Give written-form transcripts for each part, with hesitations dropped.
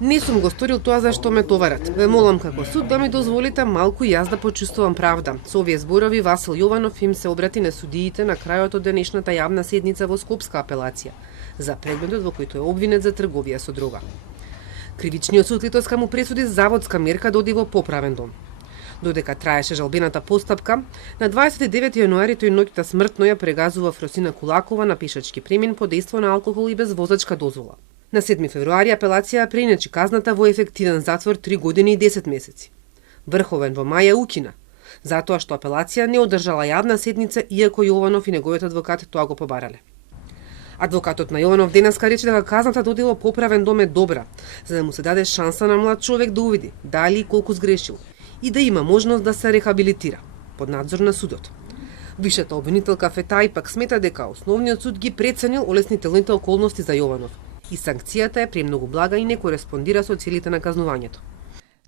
Не сум го сторил тоа за што ме товарат. Ве молам како суд да ми дозволите малку јас да почувствувам правда. Со овие зборови Васил Јованов им се обрати на судиите на крајот од денешната јавна седница во Скопска апелација за предметот во кој тој е обвинет за трговија со дрога. Кривичниот суд Литовска му пресуди заводска мерка да оди во поправен дом. Додека траеше жалбената постапка, на 29 јануари тој ноќта смртно ја прегазува Фросина Кулакова на пешачки премин под дејство на алкохол и без возачка дозвола. На 7 февруари апелација преиначи казната во ефективен затвор 3 години и 10 месеци. Врховен во мај ја укина, затоа што апелација не одржала јавна седница, иако Јованов и неговиот адвокат тоа го побарале. Адвокатот на Јованов денеска рече дека казната да оди во поправен дом е добра, за да му се даде шанса на млад човек да увиди дали и колку сгрешил и да има можност да се рехабилитира под надзор на судот. Вишата обвинителка Фетај пак смета дека основниот суд ги преценил олеснителните околности за Јованов и санкцијата е премногу блага и не кореспондира со целите на казнувањето.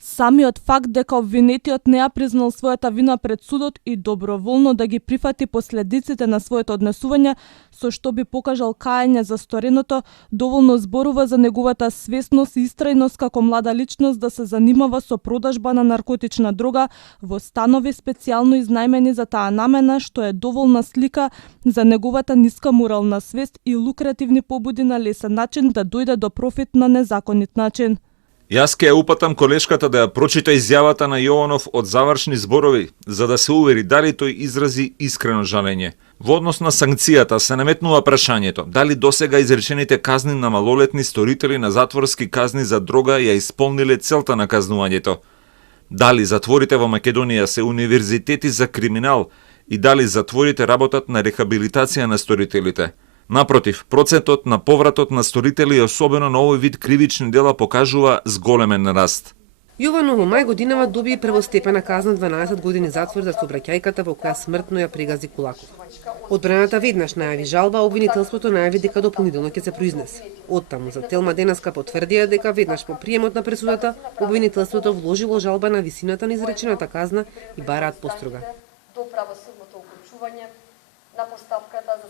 Самиот факт дека обвинетиот не ја признал својата вина пред судот и доброволно да ги прифати последиците на своето однесување, со што би покажал каење за стореното, доволно зборува за неговата свесност и истрајност како млада личност да се занимава со продажба на наркотична дрога во станови специјално изнајмени за таа намена, што е доволна слика за неговата ниска морална свест и лукративни побуди на лесен начин да дојде до профит на незаконит начин. Јас ќе ја упатам колешката да ја прочита изјавата на Јованов од завршни зборови, за да се увери дали тој изрази искрено жалење. Во однос на санкцијата се наметнува прашањето дали досега изречените казни на малолетни сторители на затворски казни за дрога ја исполниле целта на казнувањето. Дали затворите во Македонија се универзитети за криминал и дали затворите работат на рехабилитација на сторителите. Напротив, процентот на повратот на сторители, особено на овој вид кривични дела, покажува зголемен раст. Јованов во мај годинава доби првостепена казна 12 години затвор за сообраќајката во која смртно ја прегази Кулаков. Одбраната веднаш најави жалба, обвинителството најави дека до понеделник ќе се произнесе. Оттаму за Телма денеска потврдија дека веднаш по приемот на пресудата обвинителството вложило жалба на висината на изречената казна и бараат построга. До правосудното уклучување на постапката за